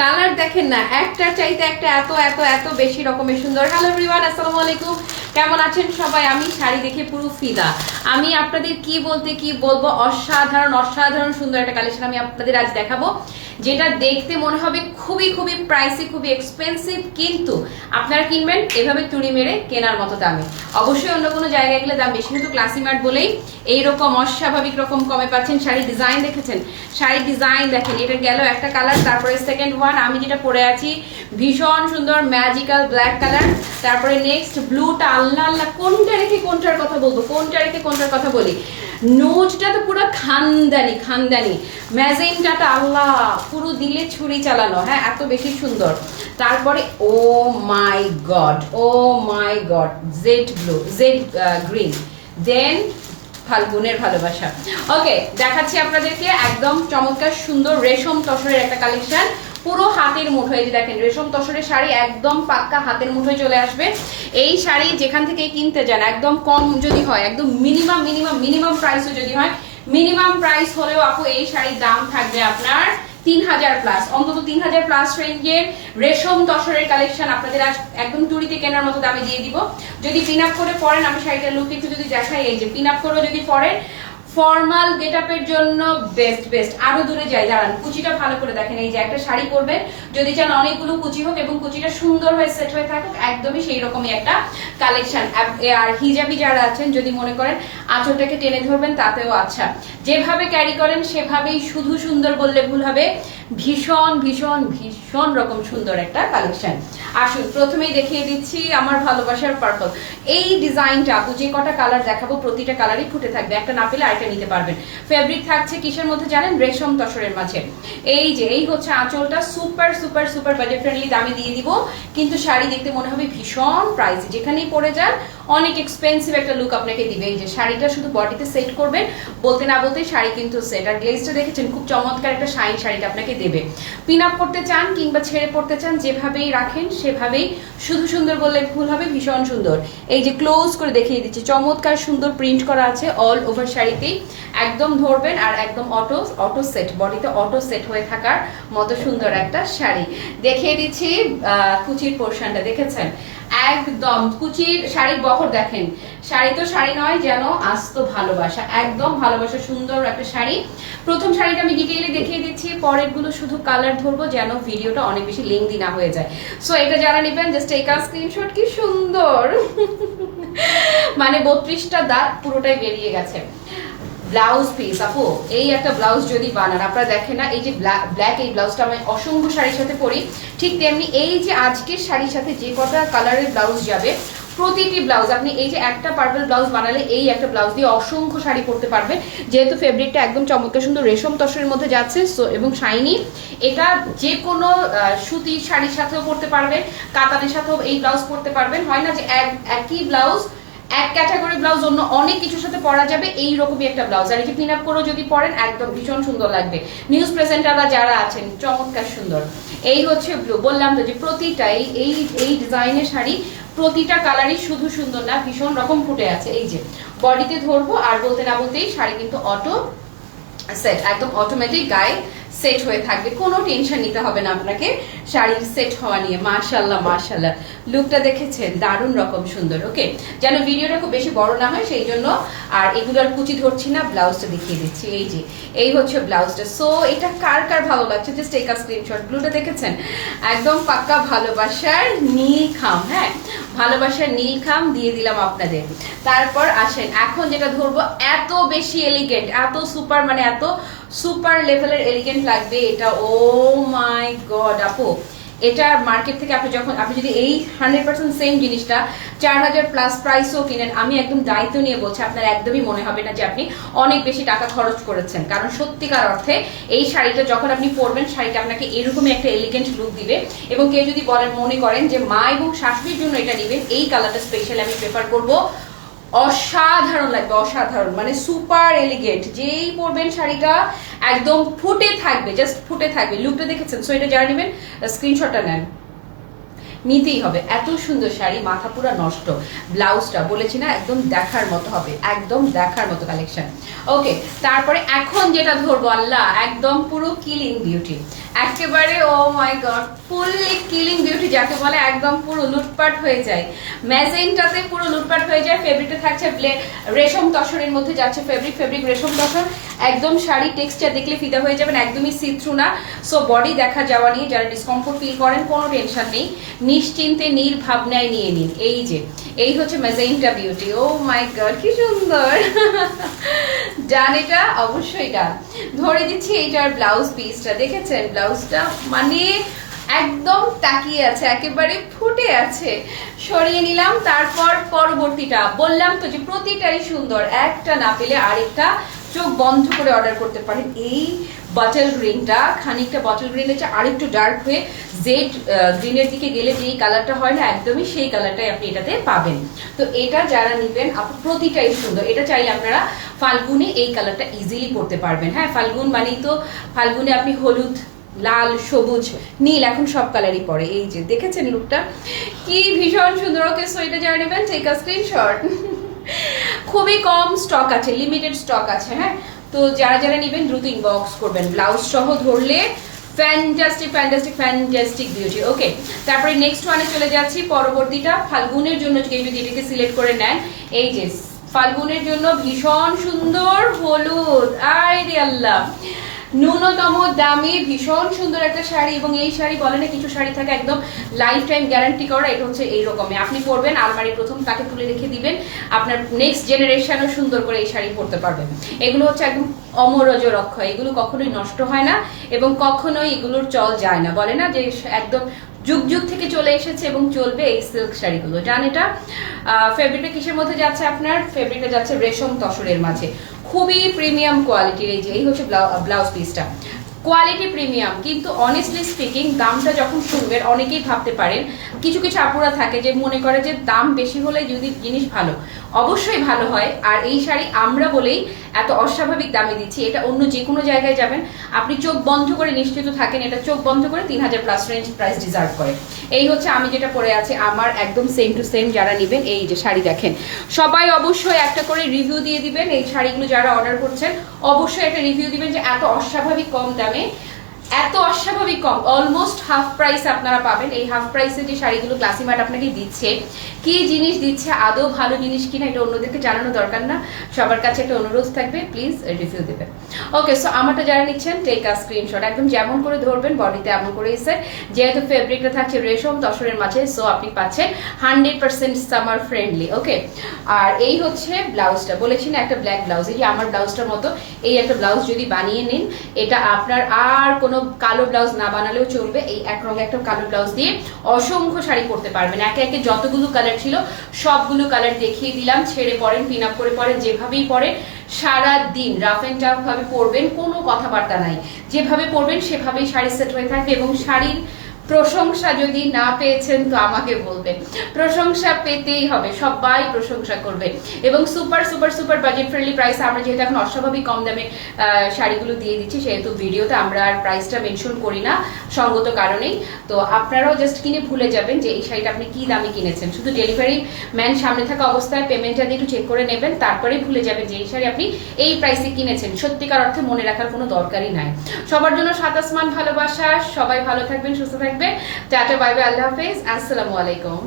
Colour দেখেন না, একটা চাইতে একটা এত এত এত বেশি রকমের সুন্দর। হ্যালো এভরিওয়ান আসসালামু আলাইকুম। কেমন আছেন সবাই? আমি শাড়ি দেখে পুরো ফিদা। আমি আপনাদের কি বলতে কি বলব? অসাধারণ অসাধারণ সুন্দর একটা কালেকশন আমি আপনাদের আজ দেখাবো, যেটা দেখতে মনে হবে খুবই খুবই প্রাইসি খুবই এক্সপেন্সিভ কিন্তু আপনারা কিনবেন এভাবে তুড়ি মেরে কেনার মতো দামে। অবশ্যই অন্য কোনো জায়গায় গেলে দাম বেশি, কিন্তু ক্লাসিমার্ট বলেই এইরকম অস্বাভাবিক রকম কমে পাচ্ছেন শাড়ির ডিজাইন দেখেছেন? শাড়ির ডিজাইন দেখেন, এটা গেল একটা কালার তারপরে সেকেন্ড ওয়ান আমি যেটা পরে আছি, ভীষণ সুন্দর ম্যাজিক্যাল ব্ল্যাক কালার তারপরে নেক্সট ব্লুটা আল্লাহ আল্লাহ, কোনটা রেখে কোনটার কথা বলব? কোনটা রেখে কোনটার কথা বলি? নোটটা তো পুরো খানদানি খানদানি। ম্যাজেন্টাটা আল্লাহ, পুরো দিলে ছুরি চালানো। হ্যাঁ এত বেশি সুন্দর। তারপরে, ও my god, oh my god, jade blue, jade green. Then ফাল্গুনের ভালোবাসা। ওকে, দেখাচ্ছি আপনাদেরকে একদম চমৎকার সুন্দর রেশম তসরের একটা কালেকশন। পুরো হাতের মুঠোয় যে দেখেন, রেশম তসরের শাড়ি একদম পাক্কা হাতের মুঠোয় চলে আসবে। এই শাড়ি যেখান থেকে কিনতে যান, একদম কম যদি হয়, একদম মিনিমাম মিনিমাম মিনিমাম প্রাইসও যদি হয় মিনিমাম প্রাইস হলেও আপু এই শাড়ির দাম থাকবে আপনার তিন হাজার প্লাস অন্তত তিন হাজার প্লাস রেঞ্জের রেশম তসরের কালেকশন আপনাদের আজ একদম তুড়িতে কেনার মতো দামে দিয়ে দিব। যদি পিন আপ করে পরেন, আমি শাড়িটার লুক একটু যদি দেখাই, এই যে পিন আপ করেও যদি পরেন ফর্মাল গেট আপের জন্য বেস্ট বেস্ট আরও দূরে যাই, দাঁড়ান। কুচিটা ভালো করে দেখেন। এই যে একটা শাড়ি পরবেন, যদি চান অনেকগুলো কুচি হোক এবং কুচিটা সুন্দর হয়ে সেট হয়ে থাকুক, একদমই সেই রকমই একটা কালেকশন আর হিজাবি যারা আছেন, যদি মনে করেন আঁচলটাকে টেনে ধরবেন, তাতেও আচ্ছা। যেভাবে ক্যারি করেন, সেভাবেই শুধু সুন্দর বললে ভুল হবে। ভীষণ ভীষণ ভীষণ রকম সুন্দর একটা কালেকশন আসুন, প্রথমেই দেখিয়ে দিচ্ছি আমার ভালোবাসার পার্পল এই ডিজাইনটা আপু, যে কটা কালার দেখাবো, প্রতিটা কালারই ফুটে থাকবে। একটা না পেলে আরেকটা নিতে পারবেন। ফেব্রিক থাকছে কিসের মধ্যে জানেন? রেশম তসরের মাঝে। এই যে, এই হচ্ছে আঁচলটা super super super budget friendly দামে দিয়ে দিব। কিন্তু শাড়ি দেখতে মনে হবে ভীষণ প্রাইস যেখানেই পরে যান অনেক এক্সপেন্সিভ একটা লুক আপনাকে দিবে। এই যে শাড়িটা শুধু বডিতে সেট করবেন, বলতে না বলতে শাড়ি কিন্তু সেট আর গ্লেজটা দেখেছেন, খুব চমৎকার একটা শাইন শাড়িটা আপনাকে দেবে। পিন আপ করতে চান কিংবা ছেড়ে পড়তে চান, যেভাবেই রাখেন সেভাবেই শুধু সুন্দর বললে ভুল হবে, ভীষণ সুন্দর। এই যে ক্লোজ করে দেখিয়ে দিচ্ছি, চমৎকার সুন্দর প্রিন্ট করা আছে অল ওভার শাড়িতেই। একদম ধরবেন আর একদম অটো অটো সেট বডিতে অটো সেট হয়ে থাকার মতো সুন্দর একটা শাড়ি। দেখিয়ে দিচ্ছি কুচির পোর্শনটা দেখেছেন? একদম, কুচির শাড়ির বহর দেখেন। শাড়ি তো শাড়ি নয়, যেন আস্ত ভালোবাসা। একদম ভালোবাসা, সুন্দর একটা শাড়ি। প্রথম শাড়িটা আমি ডিটেইলে দেখিয়ে দিচ্ছি। পরেরগুলো শুধু কালার ধরবো, যেন ভিডিওটা অনেক বেশি লেংদি না হয়ে যায়। সো এটা যারা নেবেন জাস্ট এই কাজ স্ক্রিনশট কি সুন্দর! মানে বত্রিশটা দাঁত পুরোটাই বেরিয়ে গেছে। ব্লাউজ পিস আপু, এই একটা ব্লাউজ যদি বানান, আপনারা দেখেন না, এই যে ব্ল্যাক এই ব্লাউজটা আমি অসংখ্য শাড়ির সাথে পরি। ঠিক তেমনি এই যে আজকের শাড়ির সাথে যে কটা কালারের ব্লাউজ যাবে প্রতিটি ব্লাউজ, আপনি এই যে একটা পার্পল ব্লাউজ বানালে এই একটা ব্লাউজ দিয়ে অসংখ্য শাড়ি পরতে পারবেন। যেহেতু ফেব্রিকটা একদম চমৎকার সুন্দর রেশম তসরের মধ্যে যাচ্ছে সো এবং শাইনি এটা যে কোনো সুতির শাড়ির সাথেও পরতে পারবেন, কাতানের সাথেও এই ব্লাউজ পরতে পারবেন। হয় না যে এক- একই ব্লাউজ এক ক্যাটাগরি ব্লাউজ অন্য অনেক কিছুর সাথে পরা যাবে এই রকমই একটা ব্লাউজ আর যে পিন আপ করেও যদি পরেন, একদম ভীষণ সুন্দর লাগবে। নিউজ প্রেজেন্টাররা যারা আছেন, চমৎকার সুন্দর। এই হচ্ছে ব্লু বললাম তো যে প্রতিটা, এই এই এই ডিজাইনের শাড়ি প্রতিটা কালারই শুধু সুন্দর না, ভীষণ রকম ফুটে আছে। এই যে, বডিতে ধরবো আর বলতে না বলতেই শাড়ি কিন্তু অটো সেট একদম অটোমেটিক গায়ে সেট হয়ে থাকবে। কোনো টেনশন নিতে হবে না আপনাকে। শাড়ির সেট হওয়া নিয়ে মাশাল্লাহ মাশাল্লাহ লুকটা দেখেছেন? দারুণ রকম সুন্দর, ওকে? যেন ভিডিওটা খুব বেশি বড় না হয়, সেই জন্য আর এগুলো আর কুচি ধরছি না, ব্লাউজটা দেখিয়ে দিচ্ছি। এই যে, এই হচ্ছে ব্লাউজটা। সো এটা কার কার ভালো লাগছে? জাস্ট টেক আ স্ক্রিনশট ব্লুটা দেখেছেন? একদম পাক্কা ভালোবাসার নীল খাম হ্যাঁ? ভালোবাসার নীল খাম দিয়ে দিলাম আপনাদের। তারপর আসেন, এখন যেটা ধরবো, এত বেশি এলিগেন্ট এত সুপার মানে এত সুপার লেভেলের এলিগেন্ট লাগবে এটা। ও মাই গড আপু, এটা মার্কেট থেকে আপনি যখন, আপনি যদি এই হান্ড্রেড পার্সেন্ট সেম জিনিসটা চার হাজার প্লাস প্রাইসও কিনেন, আমি একদম দায়িত্ব নিয়ে বলছি, আপনার একদমই মনে হবে না যে আপনি অনেক বেশি টাকা খরচ করেছেন। কারণ সত্যিকার অর্থে এই শাড়িটা যখন আপনি পরবেন, শাড়িটা আপনাকে এরকমই একটা এলিগেন্ট লুক দিবে এবং কেউ যদি বলেন, মনে করেন যে মা এবং শাশুড়ির জন্য এটা নেবেন, এই কালারটা স্পেশাল আমি প্রেফার করব অসাধারণ লাগবে, অসাধারণ। মানে সুপার এলিগেন্ট যেই পরবেন শাড়িটা, একদম ফুটে থাকবে জাস্ট ফুটে থাকবে। লুকটা দেখেছেন? সো এটা যারা নেবেন স্ক্রিনশটটা নেন। নিতেই হবে। এত সুন্দর শাড়ি, মাথা পুরো নষ্ট। ব্লাউজটা বলেছি না, একদম দেখার মতো হবে, একদম দেখার মতো কালেকশন ওকে তারপরে এখন যেটা ধরবো, আল্লাহ, একদম পুরো কিলিং বিউটি একেবারে ও my god fully killing beauty যাকে বলে, একদম পুরো লুটপাট হয়ে যায়। ম্যাজেন্টাতে পুরো লুটপাট হয়ে যায় ফেব্রিকটা থাকছে রেশম তসরের মধ্যে যাচ্ছে ফেব্রিক ফেব্রিক রেশম তসর। একদম শাড়ি টেক্সচার দেখলে ফিদা হয়ে যাবেন, একদমই সিথ্রু না। সো বডি দেখা যাওয়া নিয়ে যারা ডিসকমফোর্ট ফিল করেন, কোনো টেনশন নেই। নিশ্চিন্তে, নির্ভাবনায় নিয়ে নিন। এই যে, এই হচ্ছে magenta beauty oh my god কি সুন্দর। ডান এটা অবশ্যই ডান। ধরে দিচ্ছি এইটার ব্লাউজ পিসটা দেখেছেন? ব্লাউজটা মানে একদম তাকিয়ে আছে, একেবারে ফুটে আছে। সরিয়ে নিলাম, তারপর পরবর্তীটা। বললাম তো যে প্রতিটাই সুন্দর। একটা না পেলে আরেকটা চোখ বন্ধ করে অর্ডার করতে পারেন। এই বটল গ্রিনটা খানিকটা বটল গ্রিন হচ্ছে আরেকটু ডার্ক হয়ে জেড গ্রিনের দিকে গেলে যেই কালারটা হয় না, একদমই সেই কালারটাই আপনি এটাতে পাবেন। তো এটা যারা নেবেন প্রতিটাই সুন্দর। এটা চাইলে আপনারা ফাল্গুনে এই কালারটা ইজিলি করতে পারবেন। হ্যাঁ ফাল্গুন মানেই তো, ফাল্গুনে আপনি হলুদ, লাল, সবুজ, নীল, এখন সব কালারই পরে এই যে, দেখেছেন লুকটা কি ভীষণ সুন্দর। ওকে সো এটা যারা নেবেন টেক আ স্ক্রিনশট খুবই কম স্টক আছে লিমিটেড স্টক আছে হ্যাঁ? তো যারা যারা নেবেন দ্রুত ইনবক্স করবেন। ব্লাউজ সহ ধরলে fantastic fantastic fantastic beauty okay তারপরে নেক্সট ওয়ানে চলে যাচ্ছি, পরবর্তীটা ফাল্গুনের জন্য কেউ যদি এটাকে সিলেক্ট করে নেন, এই যে ফাল্গুনের জন্য ভীষণ সুন্দর হলুদ আই রে আল্লাহ! ন্যূনতম দামে ভীষণ সুন্দর একটা শাড়ি এবং এই শাড়ি বলে না কিছু শাড়ি থাকে একদম লাইফ টাইম গ্যারান্টি করা, এটা হচ্ছে এই রকমই। আপনি পরবেন আলমারি প্রথম তাকে তুলে রেখে দিবেন, আপনার নেক্সট জেনারেশনও সুন্দর করে এই শাড়ি পরতে পারবেন। এগুলো হচ্ছে একদম অমরজ রক্ষা এগুলো কখনোই নষ্ট হয় না এবং কখনোই এগুলোর চল যায় না। বলে না যে একদম যুগ যুগ থেকে চলে এসেছে এবং চলবে এই সিল্ক শাড়িগুলো। জান এটা? ফেব্রিকটা কিসের মধ্যে যাচ্ছে আপনার? ফেব্রিকটা যাচ্ছে রেশম তসরের মাঝে। খুবই প্রিমিয়াম কোয়ালিটির এই যে এই হচ্ছে ব্লাউজ পিসটা কোয়ালিটি প্রিমিয়াম কিন্তু অনেস্টলি স্পিকিং দামটা যখন শুনবেন, অনেকেই ভাবতে পারেন, কিছু কিছু আপুরা থাকে যে মনে করে যে দাম বেশি হলে যদি জিনিস ভালো, অবশ্যই ভালো হয়। আর এই শাড়ি আমরা বলেই এত অস্বাভাবিক দামে দিচ্ছি, এটা অন্য যে কোনো জায়গায় যাবেন, আপনি চোখ বন্ধ করে নিশ্চিত থাকেন, এটা চোখ বন্ধ করে তিন হাজার প্লাস রেঞ্জ প্রাইস ডিজার্ভ করে। এই হচ্ছে আমি যেটা পরে আছি, আমার একদম সেম টু সেম যারা নেবেন, এই যে শাড়ি দেখেন। সবাই অবশ্যই একটা করে রিভিউ দিয়ে দিবেন, এই শাড়িগুলো যারা অর্ডার করছেন, অবশ্যই একটা রিভিউ দিবেন যে এত অস্বাভাবিক কম দামে Okay. এত অস্বাভাবিক কম অলমোস্ট হাফ প্রাইস আপনারা পাবেন। এই হাফ প্রাইসে যে শাড়িগুলো ক্লাসিমার্ট আপনাকে দিচ্ছে, কি জিনিস দিচ্ছে, আদৌ ভালো জিনিস কিনা এটা অন্যদেরকে জানানো দরকার না। সবার কাছে একটা অনুরোধ থাকবে প্লিজ রিভিউ দেবেন। ওকে সো আমারটা যারা নিচ্ছেন টেক আ স্ক্রিনশট একদম যেমন করে ধরবেন বডিতে এমন করেই স্যার যেহেতু ফেব্রিকটা থাকছে রেশম তসরের মাঝে সো আপনি পাচ্ছেন hundred percent summer friendly okay আর এই হচ্ছে ব্লাউজটা, বলেছি না একটা ব্ল্যাক ব্লাউজ এই যে আমার ব্লাউজটার মতো, এই একটা ব্লাউজ যদি বানিয়ে নিন, এটা আপনার আর কোনো কালো ব্লাউজ না বানালেও চলবে এই এক রঙে একটা কালো ব্লাউজ দিয়ে। অসংখ্য শাড়ি পরতে পারবেন। একে একে যতগুলো কালার ছিল, সবগুলো কালার দেখিয়ে দিলাম। ছেড়ে পরেন পিন আপ করে পরেন যেভাবেই পরেন সারা দিন রাফ অ্যান্ড টাফ ভাবে পরবেন, কোনো কথাবার্তা নাই। যেভাবে পরবেন, সেভাবেই শাড়ি সেট হয়ে থাকবে এবং শাড়ির প্রশংসা যদি না পেয়েছেন তো আমাকে বলবেন। প্রশংসা পেতেই হবে, সবাই প্রশংসা করবে। এবং super super super budget friendly price আমরা যেহেতু এখন অস্বাভাবিক কম দামে শাড়িগুলো দিয়ে দিচ্ছি, সেহেতু ভিডিওতে আমরা আর প্রাইসটা মেনশন করি না, সঙ্গত কারণেই। তো আপনারাও জাস্ট কিনে ভুলে যাবেন যে এই শাড়িটা আপনি কি দামে কিনেছেন। শুধু ডেলিভারি ম্যান সামনে থাকা অবস্থায় পেমেন্টটা দিয়ে একটু চেক করে নেবেন, তারপরেই ভুলে যাবেন যে এই শাড়ি আপনি এই প্রাইসে কিনেছেন। সত্যিকার অর্থে মনে রাখার কোনো দরকারই নাই। সবার জন্য সাতাশ মান ভালোবাসা, সবাই ভালো থাকবেন, সুস্থ থাকবেন। টাটা বাই বাই আল্লাহ হাফেজ আসসালামু আলাইকুম